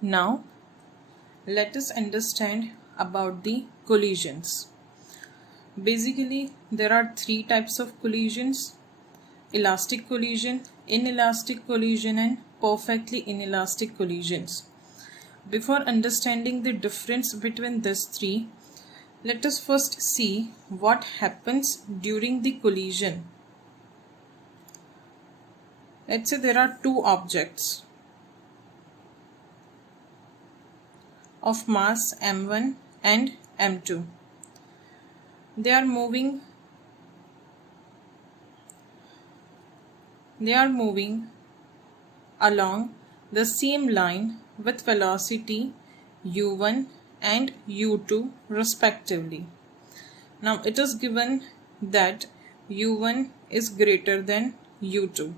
Now, let us understand about the collisions. Basically, there are three types of collisions: elastic collision, inelastic collision, and perfectly inelastic collisions. Before understanding the difference between these three, let us first see what happens during the collision. Let's say there are two objects of mass m1 and m2. They are moving along the same line with velocity u1 and u2 respectively. Now it is given that u1 is greater than u2.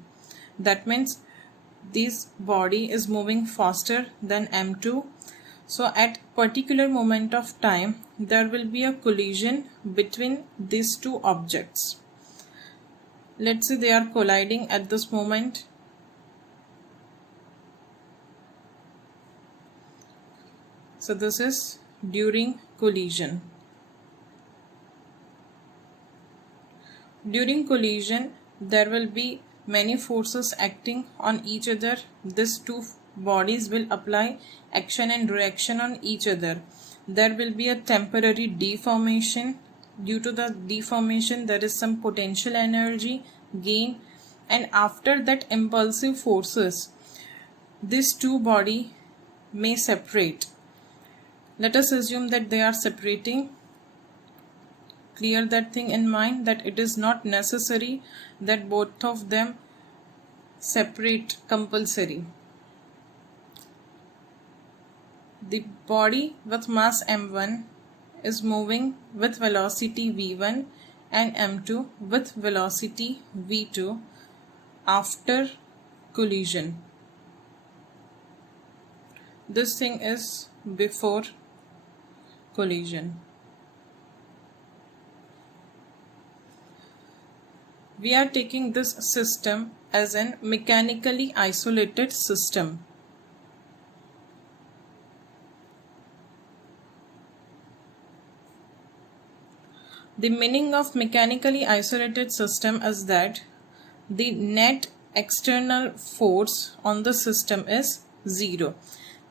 That means this body is moving faster than m2. So at particular moment of time, there will be a collision between these two objects. Let's say they are colliding at this moment. So this is during collision. During collision, there will be many forces acting on each other. These two bodies will apply action and reaction on each other. There will be a temporary deformation. Due to the deformation, there is some potential energy gain, and after that impulsive forces, these two bodies may separate. Let us assume that they are separating. Clear that thing in mind, that it is not necessary that both of them separate compulsory. The body with mass m1 is moving with velocity v1 and m2 with velocity v2 after collision. This thing is before collision. We are taking this system as an mechanically isolated system. The meaning of mechanically isolated system is that the net external force on the system is zero.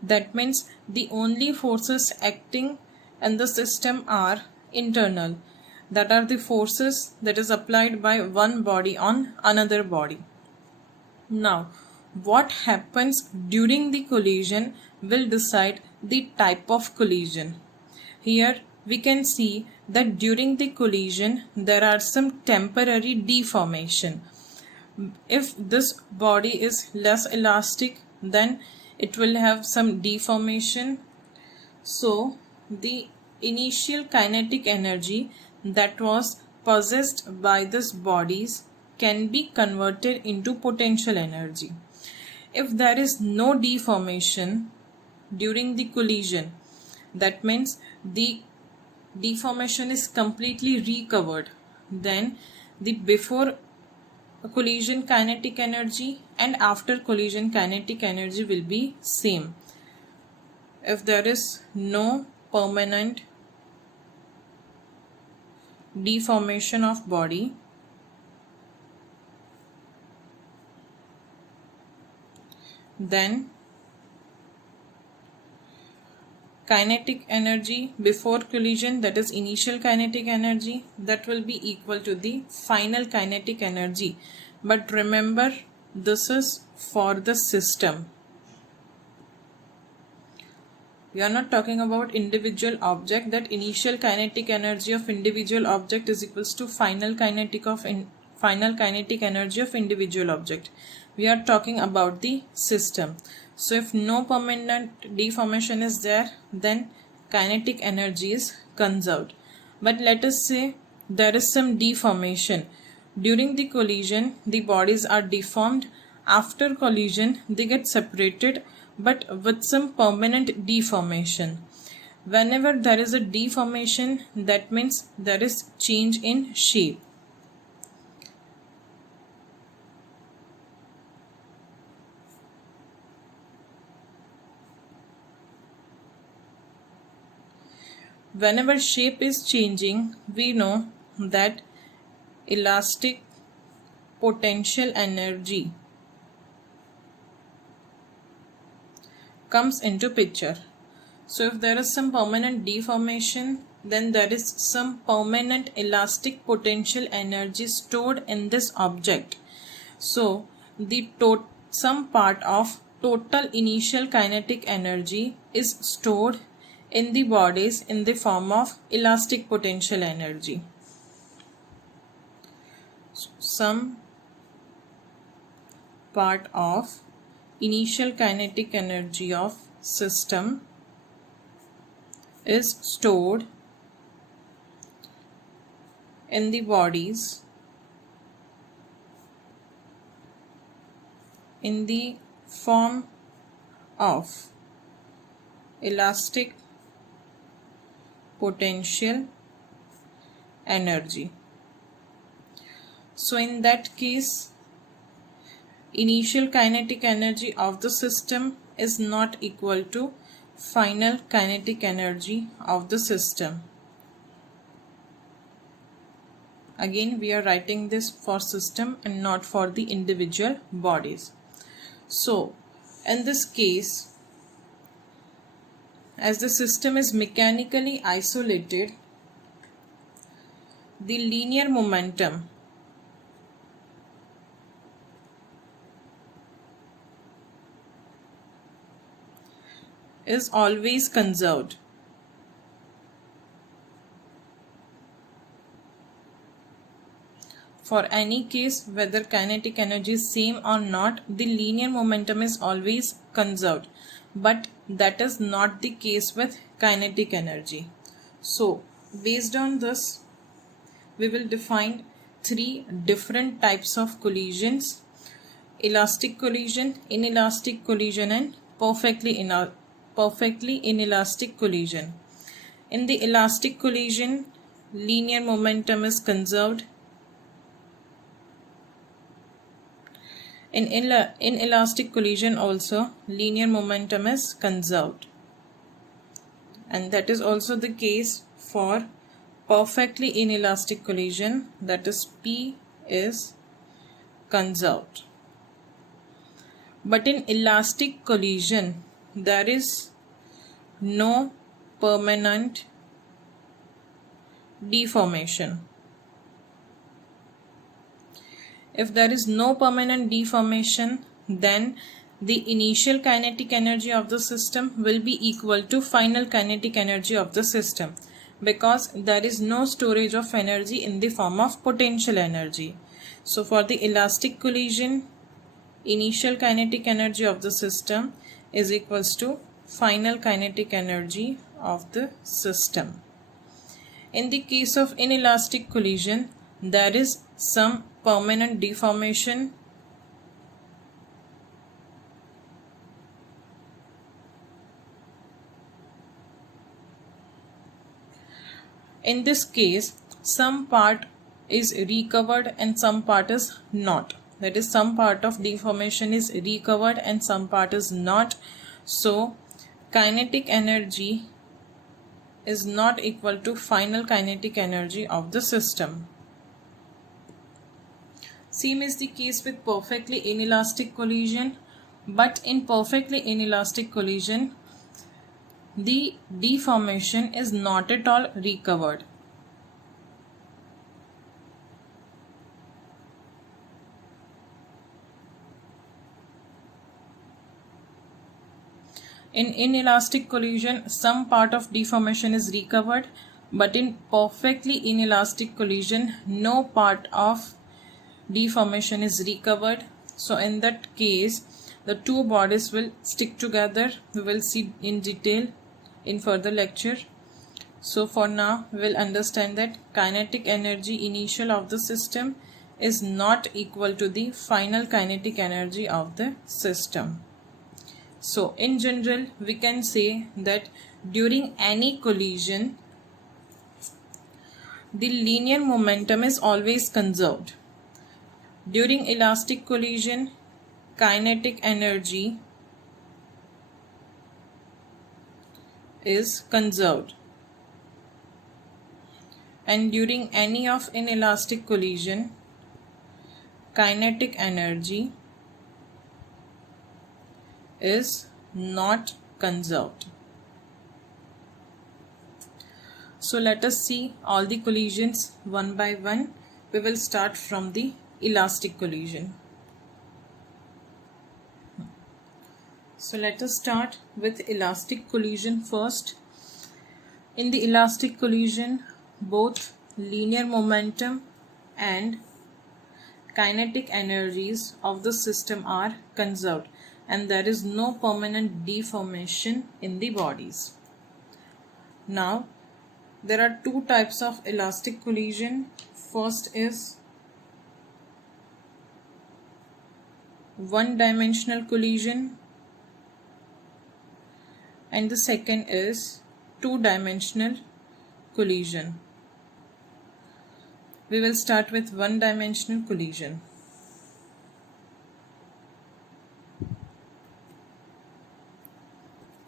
That means the only forces acting in the system are internal. That are the forces that is applied by one body on another body. Now, what happens during the collision will decide the type of collision. Here we can see that during the collision there are some temporary deformation. If this body is less elastic, then it will have some deformation. So the initial kinetic energy that was possessed by these bodies can be converted into potential energy. If there is no deformation during the collision, that means the deformation is completely recovered, then the before collision kinetic energy and after collision kinetic energy will be same. If there is no permanent deformation of body, then kinetic energy before collision, that is initial kinetic energy, that will be equal to the final kinetic energy. But remember, this is for the system. We are not talking about individual object, that initial kinetic energy of individual object is equals to final kinetic energy of individual object. We are talking about the system. So if no permanent deformation is there, then kinetic energy is conserved. But let us say there is some deformation. During the collision, the bodies are deformed. After collision, they get separated, but with some permanent deformation. Whenever there is a deformation, that means there is change in shape. whenever shape is changing, we know that elastic potential energy comes into picture. So if there is some permanent deformation, then there is some permanent elastic potential energy stored in this object. So the some part of total initial kinetic energy is stored in the bodies in the form of elastic potential energy. Some part of initial kinetic energy of system is stored in the bodies in the form of elastic potential energy. So in that case, initial kinetic energy of the system is not equal to final kinetic energy of the system. Again, we are writing this for system and not for the individual bodies. So in this case, as the system is mechanically isolated, the linear momentum is always conserved. For any case, whether kinetic energy is same or not, the linear momentum is always conserved. But that is not the case with kinetic energy. So, based on this, we will define three different types of collisions: elastic collision, inelastic collision, and perfectly inelastic collision. In the elastic collision, linear momentum is conserved. In inelastic collision also, linear momentum is conserved. And that is also the case for perfectly inelastic collision, that is P is conserved. But in elastic collision, there is no permanent deformation. If there is no permanent deformation, then the initial kinetic energy of the system will be equal to final kinetic energy of the system, because there is no storage of energy in the form of potential energy. So for the elastic collision, initial kinetic energy of the system is equals to final kinetic energy of the system. In the case of inelastic collision, there is some permanent deformation. In this case, some part is recovered and some part is not. That is, some part of deformation is recovered and some part is not. So, kinetic energy is not equal to final kinetic energy of the system. Same is the case with perfectly inelastic collision, but in perfectly inelastic collision, the deformation is not at all recovered. In inelastic collision, some part of deformation is recovered, but in perfectly inelastic collision, no part of deformation is recovered. So in that case, the two bodies will stick together. We will see in detail in further lecture. So for now, we will understand that kinetic energy initial of the system is not equal to the final kinetic energy of the system. So in general, we can say that during any collision, the linear momentum is always conserved. During elastic collision, kinetic energy is conserved. and during any of inelastic collision, kinetic energy is not conserved. So let us see all the collisions one by one. We will start from the elastic collision. So let us start with elastic collision first. In the elastic collision, both linear momentum and kinetic energies of the system are conserved, and there is no permanent deformation in the bodies. Now, there are two types of elastic collision. First is one-dimensional collision, and the second is two-dimensional collision. We will start with one-dimensional collision.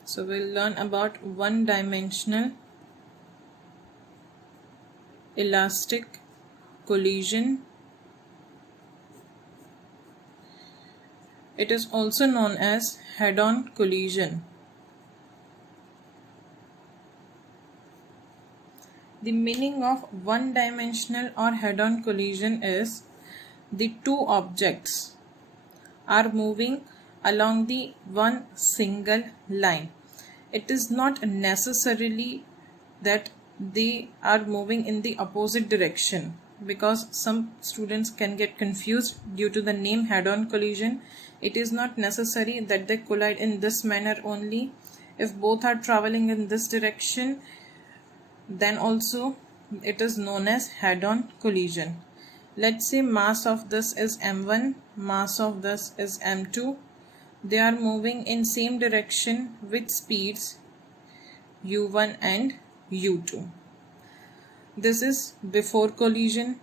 So we'll learn about one-dimensional elastic collision. It is also known as head-on collision. The meaning of one-dimensional or head-on collision is the two objects are moving along the one single line. It is not necessarily that they are moving in the opposite direction, because some students can get confused due to the name head-on collision. It is not necessary that they collide in this manner only. If both are traveling in this direction, then also it is known as head-on collision. Let's say mass of this is m1, mass of this is m2. They are moving in same direction with speeds u1 and u2. This is before collision.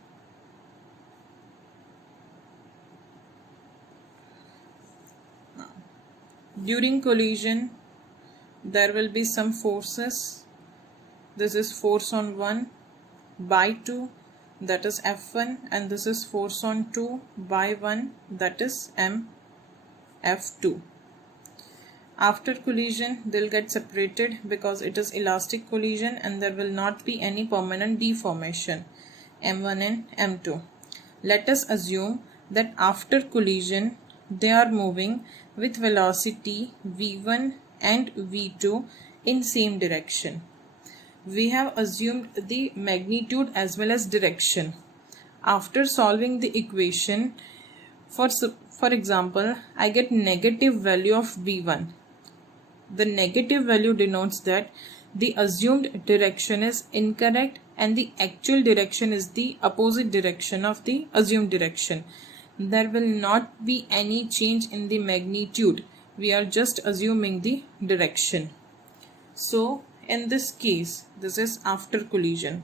During collision, there will be some forces. This is force on 1 by 2, that is F1, and this is force on 2 by 1, that is F2. After collision, they'll get separated because it is elastic collision and there will not be any permanent deformation, M1 and M2. Let us assume that after collision, they are moving with velocity v1 and v2 in same direction. We have assumed the magnitude as well as direction. After solving the equation, for example, I get negative value of v1. The negative value denotes that the assumed direction is incorrect and the actual direction is the opposite direction of the assumed direction. There will not be any change in the magnitude. We are just assuming the direction. So in this case, this is after collision.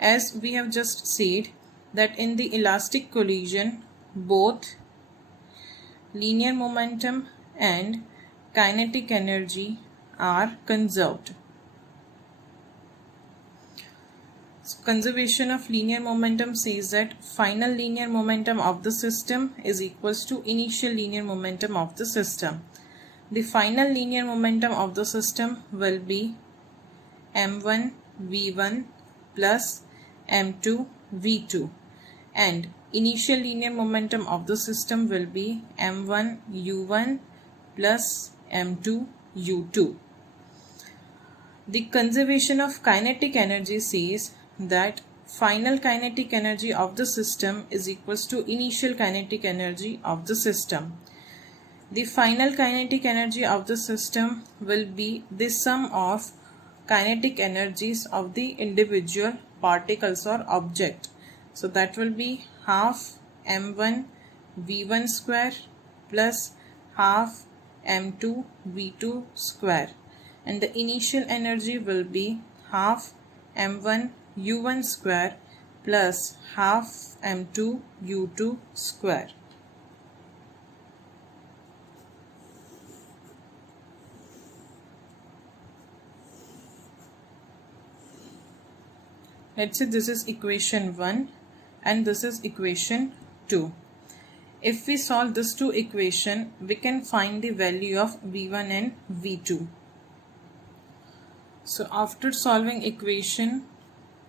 As we have just said that in the elastic collision, both linear momentum and kinetic energy are conserved. So conservation of linear momentum says that final linear momentum of the system is equals to initial linear momentum of the system. The final linear momentum of the system will be m1 v1 plus m2 v2, and initial linear momentum of the system will be m1 u1 plus m2 u2. The conservation of kinetic energy says that final kinetic energy of the system is equals to initial kinetic energy of the system. The final kinetic energy of the system will be the sum of kinetic energies of the individual particles or object. So that will be half m1 v1 square plus half m2 v2 square, and the initial energy will be half m1 u1 square plus half m2 u2 square. let's say this is equation 1 and this is equation 2. If we solve this two equation, we can find the value of V1 and V2. So after solving equation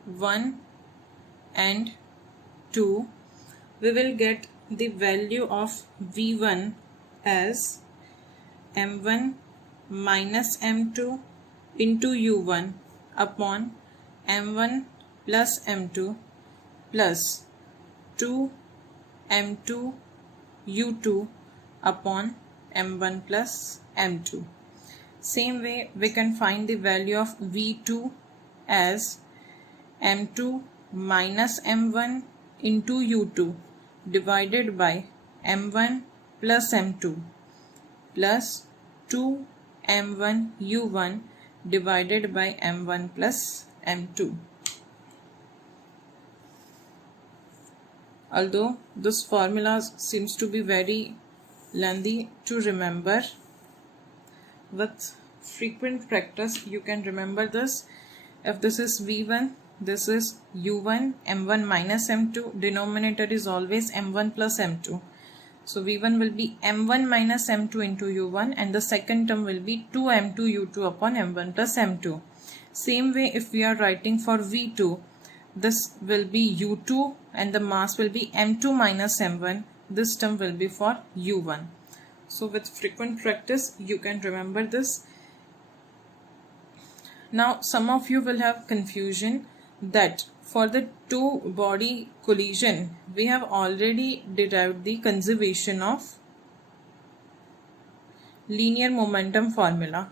1 and 2, we will get the value of V1 as M1 minus M2 into U1 upon M1 plus M2 plus 2 M2 U2 upon M1 plus M2. Same way we can find the value of V2 as M2 minus M1 into U2 divided by M1 plus M2 plus 2 M1 U1 divided by M1 plus M2. Although this formula seems to be very lengthy to remember, with frequent practice you can remember this. If this is V1, this is U1, M1 minus M2, denominator is always M1 plus M2. So V1 will be M1 minus M2 into U1 and the second term will be 2M2 U2 upon M1 plus M2. Same way if we are writing for V2, this will be U2 and the mass will be M2 minus M1. This term will be for U1. So with frequent practice you can remember this. Now some of you will have confusion that for the two body collision we have already derived the conservation of linear momentum formula,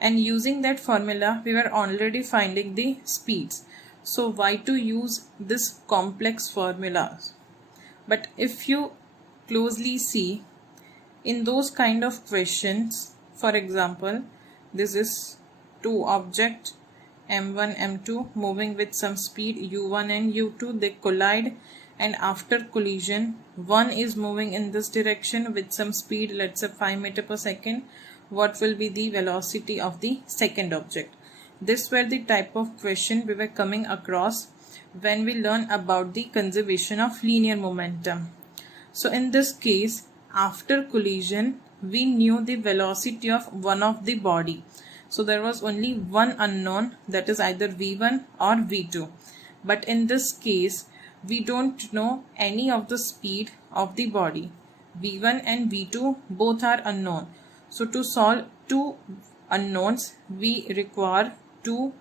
and using that formula we were already finding the speeds. So why to use this complex formula? But if you closely see in those kind of questions, for example, this is two object M1 M2 moving with some speed U1 and U2, they collide, and after collision one is moving in this direction with some speed, let's say 5 meters per second. What will be the velocity of the second object? This were the type of question we were coming across when we learn about the conservation of linear momentum. So in this case, after collision we knew the velocity of one of the body. So there was only one unknown, that is either V1 or V2. But in this case we don't know any of the speed of the body. V1 and V2 both are unknown. So to solve two unknowns we require two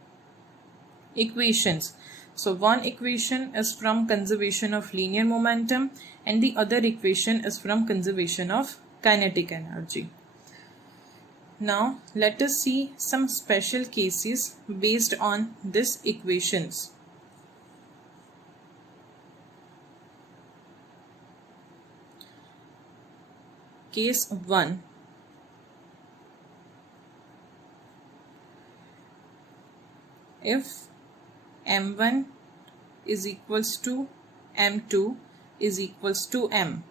equations. So one equation is from conservation of linear momentum and the other equation is from conservation of kinetic energy. Now let us see some special cases based on these equations. Case 1. If M1 is equals to M2 is equals to M,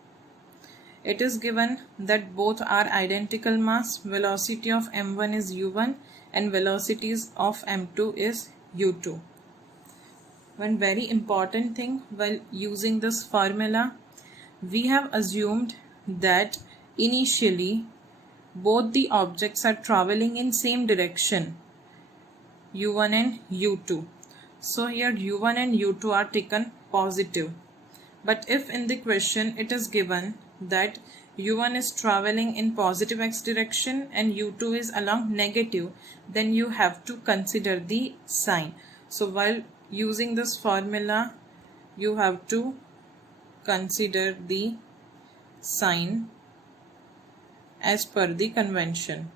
it is given that both are identical mass, velocity of M1 is U1 and velocities of M2 is U2. One very important thing while using this formula, we have assumed that initially both the objects are traveling in same direction, U1 and U2. So here U1 and U2 are taken positive. But if in the question it is given that U1 is traveling in positive x direction and U2 is along negative, then you have to consider the sign. So while using this formula, you have to consider the sign as per the convention.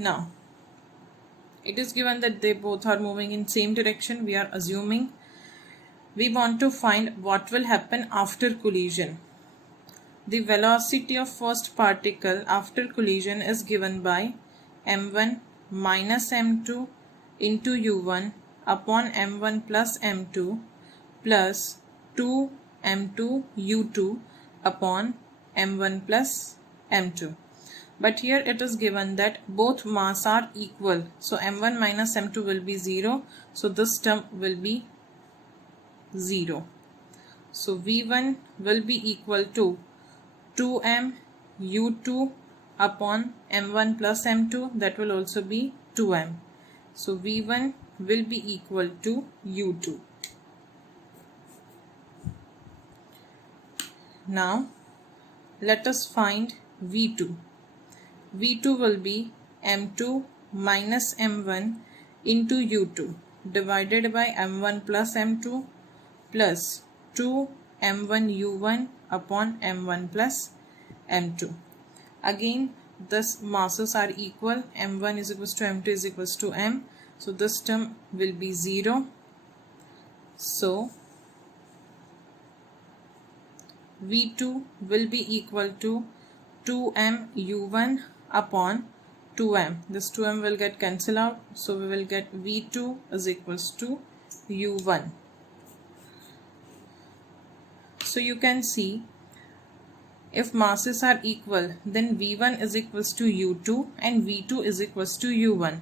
Now, it is given that they both are moving in same direction. We are assuming we want to find what will happen after collision. The velocity of first particle after collision is given by m1 minus m2 into u1 upon m1 plus m2 plus 2 m2 u2 upon m1 plus m2. But here it is given that both mass are equal. So m1 minus m2 will be 0. So this term will be 0. So V1 will be equal to 2m u2 upon m1 plus m2. That will also be 2m. So V1 will be equal to u2. Now let us find V2. V2 will be m2 minus m1 into u2 divided by m1 plus m2 plus 2 m1 u1 upon m1 plus m2. Again thus masses are equal. m1 is equals to m2 is equals to m. So this term will be 0. So V2 will be equal to 2m u1 upon 2m. This 2m will get cancelled out. So we will get V2 is equals to u1. So you can see if masses are equal, then V1 is equals to u2 and V2 is equals to u1.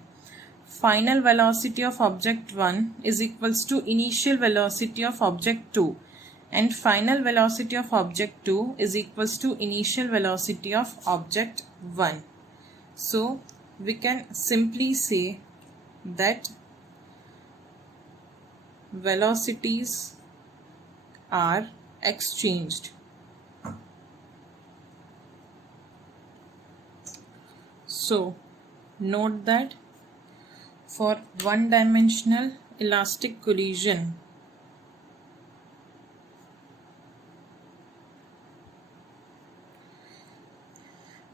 Final velocity of object 1 is equals to initial velocity of object 2. And final velocity of object 2 is equals to initial velocity of object 1. So we can simply say that velocities are exchanged. So note that for one-dimensional elastic collision,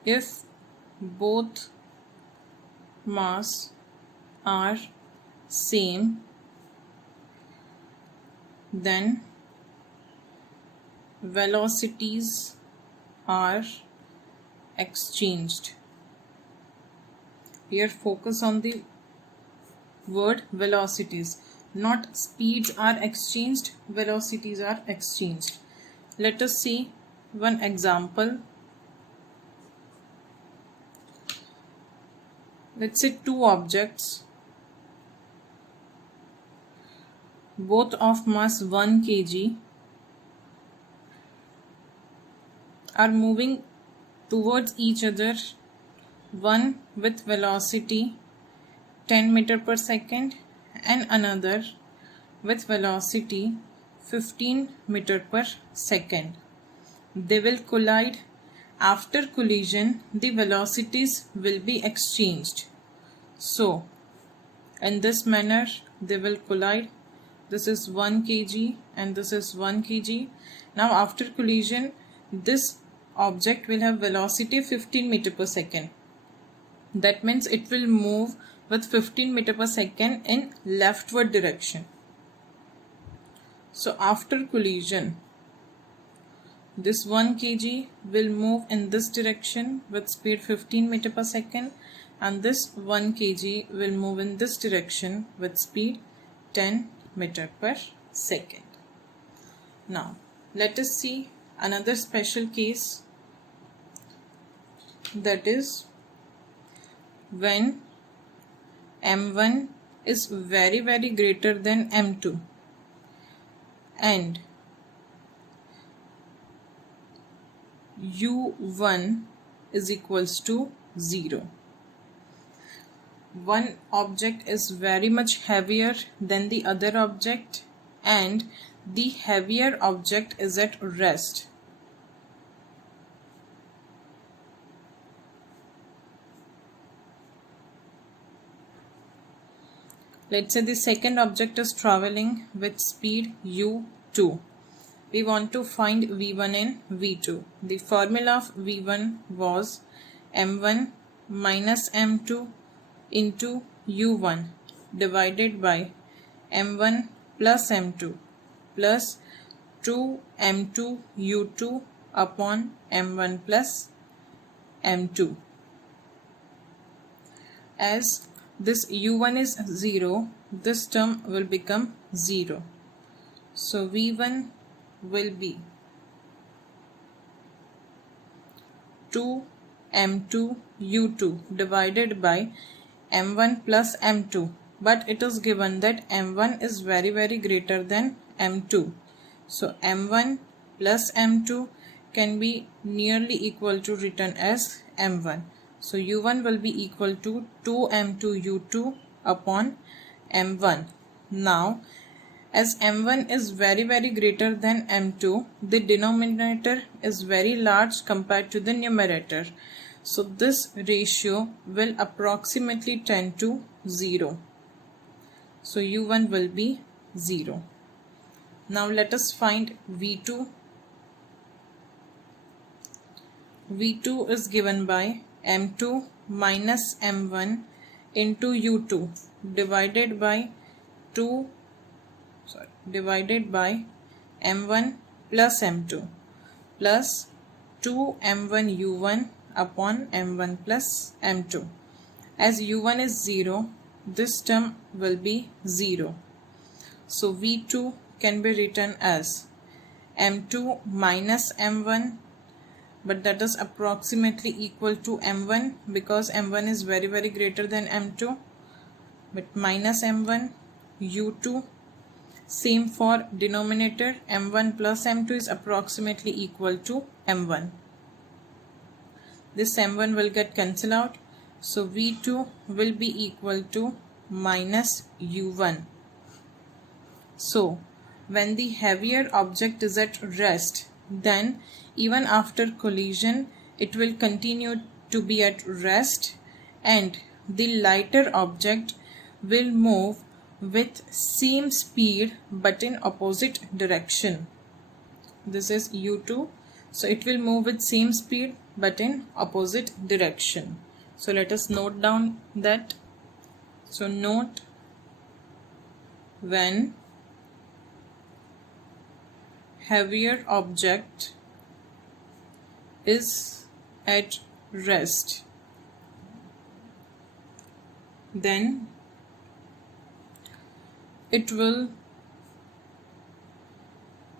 if both mass are same, then velocities are exchanged. Here focus on the word velocities, not speeds are exchanged, velocities are exchanged. Let us see one example. Let's say two objects, both of mass 1 kg, are moving towards each other, one with velocity 10 meter per second and another with velocity 15 meter per second. They will collide. After collision, the velocities will be exchanged. So in this manner they will collide. This is 1 kg and this is 1 kg. Now after collision, this object will have velocity 15 meter per second. That means it will move with 15 meter per second in leftward direction. So after collision, this 1 kg will move in this direction with speed 15 meter per second, and this 1 kg will move in this direction with speed 10 meter per second. Now let us see another special case, that is when m1 is very greater than m2 and u1 is equals to 0. One object is very much heavier than the other object and the heavier object is at rest. Let's say the second object is traveling with speed u2. We want to find v1 and v2. The formula of v1 was m1 minus m2 into u1 divided by m1 plus m2 plus 2 m2 u2 upon m1 plus m2. As this u1 is 0, this term will become 0. So v1 will be 2 m2 u2 divided by m1 plus m2, but it is given that m1 is very greater than m2. So m1 plus m2 can be nearly equal to written as m1. So u1 will be equal to 2m2 u2 upon m1. Now as m1 is very greater than m2, the denominator is very large compared to the numerator. So this ratio will approximately tend to 0. So u1 will be 0. Now let us find v2. v2 is given by m2 minus m1 into u2 divided by m1 plus m2 plus 2m1 u1 upon m1 plus m2. As u1 is 0, this term will be 0. So v2 can be written as m2 minus m1, but that is approximately equal to m1 because m1 is very greater than m2, but minus m1 u2. Same for denominator, m1 plus m2 is approximately equal to m1. This m1 will get cancelled out, so v2 will be equal to minus u1. So when the heavier object is at rest, then even after collision it will continue to be at rest, and the lighter object will move with same speed but in opposite direction. This is u2, so it will move with same speed but in opposite direction. So let us note down that. So note, when heavier object is at rest, then it will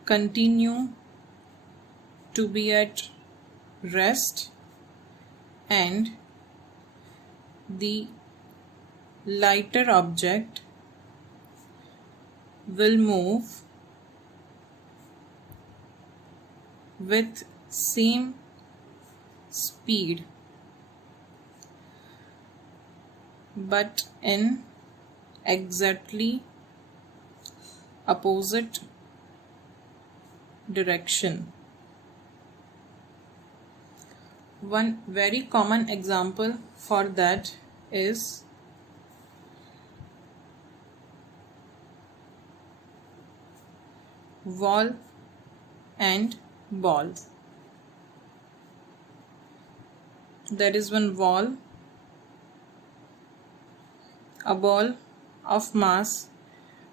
continue to be at rest, and the lighter object will move with same speed but in exactly opposite direction. One very common example for that is wall and ball. There is one wall, a ball of mass,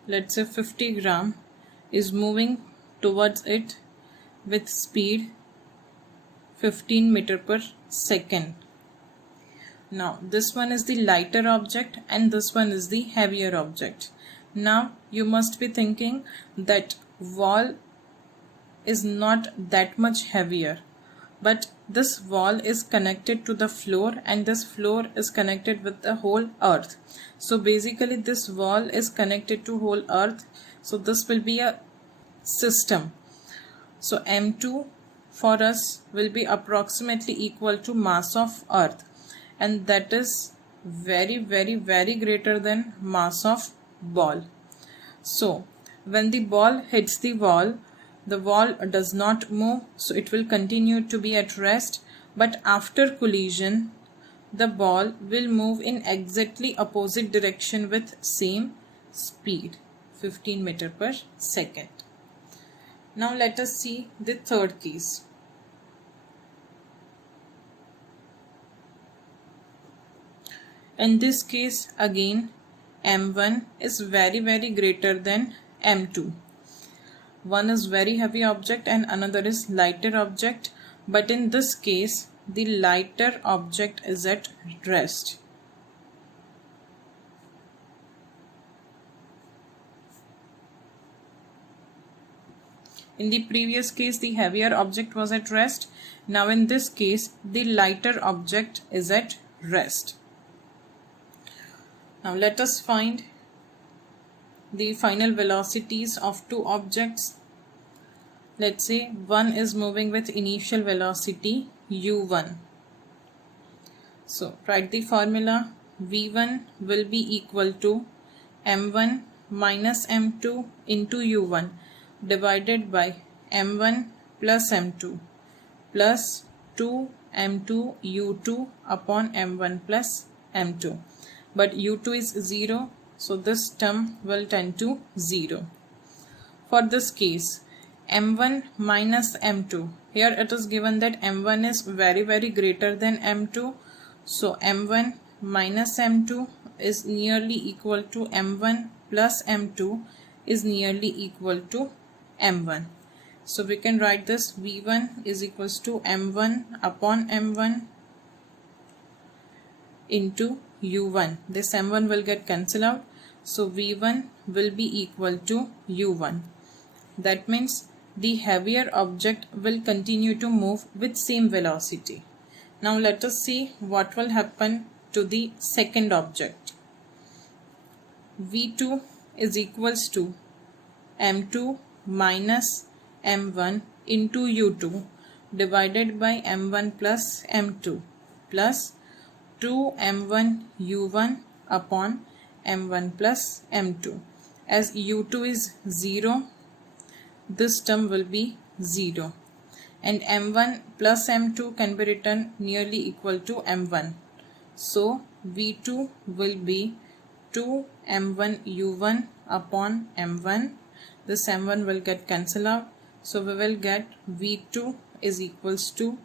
let's say 50 gram, is moving towards it with speed 15 meter per second. Now this one is the lighter object and this one is the heavier object. Now you must be thinking that wall is not that much heavier, but this wall is connected to the floor and this floor is connected with the whole earth. So basically this wall is connected to whole earth, so this will be a system. So m2 for us will be approximately equal to mass of earth, and that is very greater than mass of ball. So when the ball hits the wall does not move, so it will continue to be at rest, but after collision the ball will move in exactly opposite direction with same speed, 15 meter per second. Now let us see the third case. In this case again m1 is very greater than m2. One is very heavy object and another is lighter object, but in this case the lighter object is at rest. In the previous case, the heavier object was at rest. Now in this case, the lighter object is at rest. Now let us find the final velocities of two objects. Let's say one is moving with initial velocity u1. So write the formula. v1 will be equal to m1 minus m2 into u1 divided by m1 plus m2 plus 2 m2 u2 upon m1 plus m2. But u2 is 0, so this term will tend to 0. For this case, m1 minus m2, here it is given that m1 is very greater than m2, so m1 minus m2 is nearly equal to m1 plus m2 is nearly equal to m1. So we can write this v1 is equals to m1 upon m1 into u1. This m1 will get cancelled out, so v1 will be equal to u1. That means the heavier object will continue to move with same velocity. Now let us see what will happen to the second object. v2 is equals to m2 minus m1 into u2 divided by m1 plus m2 plus 2 m1 u1 upon m1 plus m2. As u2 is 0, this term will be 0, and m1 plus m2 can be written nearly equal to m1. So v2 will be 2 m1 u1 upon m1. This m1 will get cancelled out, so we will get v2 is equals to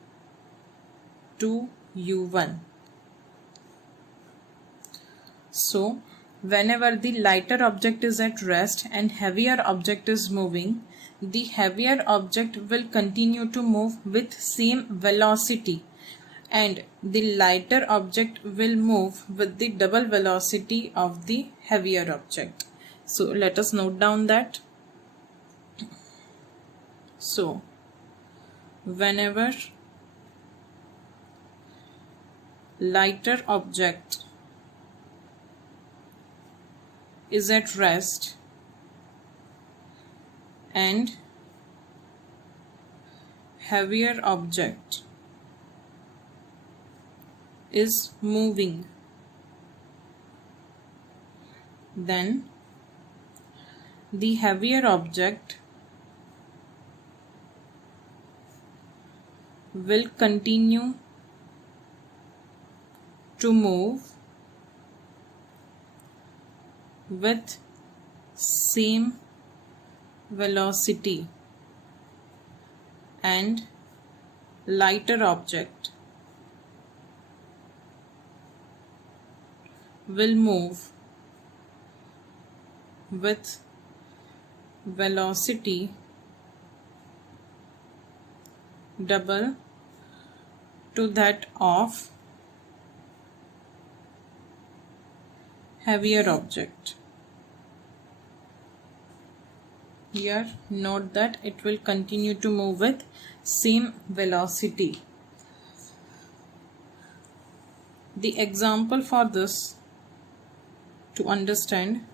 2 u1. So whenever the lighter object is at rest and heavier object is moving, the heavier object will continue to move with same velocity and the lighter object will move with the double velocity of the heavier object. So let us note down that. So whenever lighter object is at rest and heavier object is moving, then the heavier object will continue to move with same velocity and lighter object will move with velocity double to that of heavier object. Here note that it will continue to move with same velocity. The example for this to understand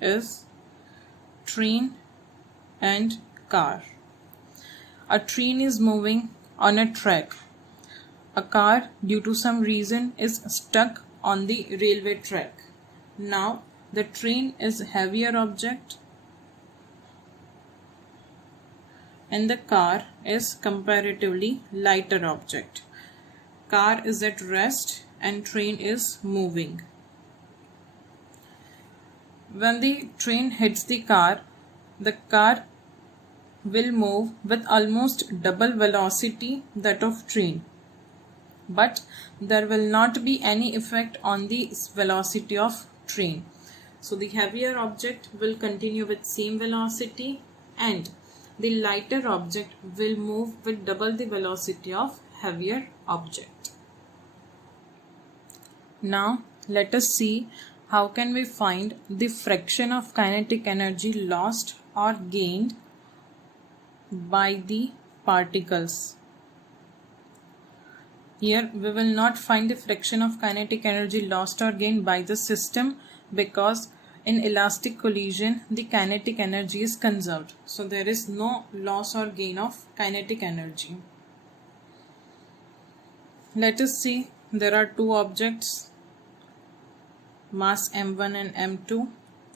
is train and car. A train is moving on a track. A car, due to some reason, is stuck on the railway track. Now the train is heavier object and the car is comparatively lighter object. Car is at rest and train is moving. When the train hits the car will move with almost double velocity that of train, but there will not be any effect on the velocity of train. So the heavier object will continue with same velocity and the lighter object will move with double the velocity of heavier object. Now let us see how can we find the fraction of kinetic energy lost or gained by the particles. Here we will not find the fraction of kinetic energy lost or gained by the system, because in elastic collision the kinetic energy is conserved. So there is no loss or gain of kinetic energy. Let us see, there are two objects, mass m1 and m2.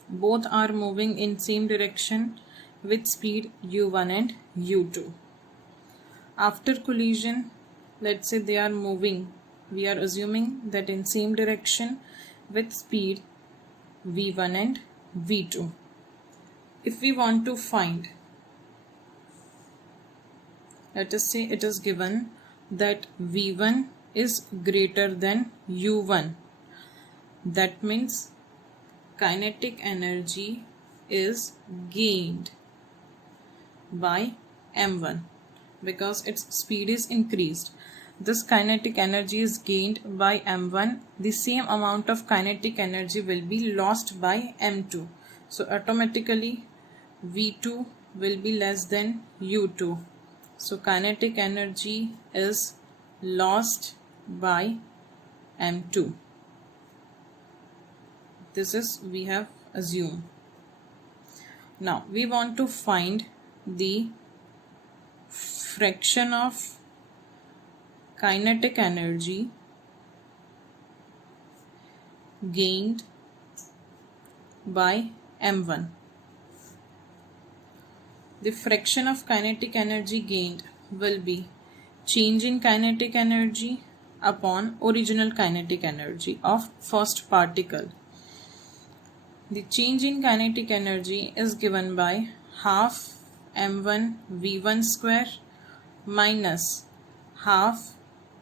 Both are moving in same direction with speed u1 and u2. After collision, let's say they are moving, we are assuming that in same direction with speed v1 and v2. If we want to find, let us say it is given that v1 is greater than u1, that means kinetic energy is gained by m1 because its speed is increased. This kinetic energy is gained by m1. The same amount of kinetic energy will be lost by m2. So automatically v2 will be less than u2. So kinetic energy is lost by m2. This is we have assumed. Now we want to find the fraction of kinetic energy gained by m1. The fraction of kinetic energy gained will be change in kinetic energy upon original kinetic energy of first particle. The change in kinetic energy is given by half m1 v1 square minus half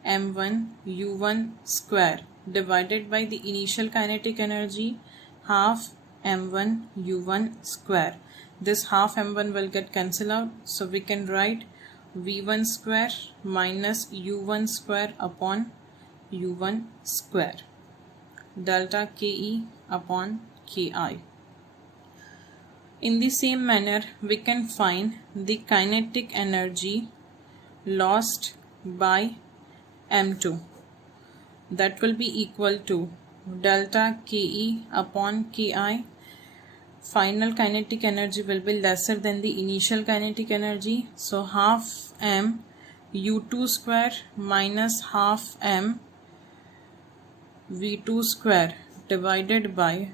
m1 u1 square divided by the initial kinetic energy half m1 u1 square. This half m1 will get cancelled out, so we can write v1 square minus u1 square upon u1 square, delta ke upon ki. In the same manner, we can find the kinetic energy lost by m2. That will be equal to delta ke upon ki. Final kinetic energy will be lesser than the initial kinetic energy. So half m u2 square minus half m v2 square divided by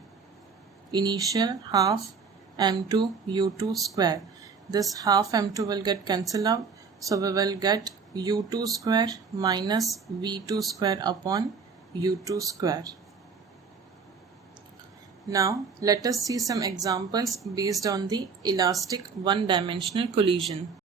initial half m2 u2 square. This half m2 will get cancelled out, so we will get u2 square minus v2 square upon u2 square. Now let us see some examples based on the elastic one-dimensional collision.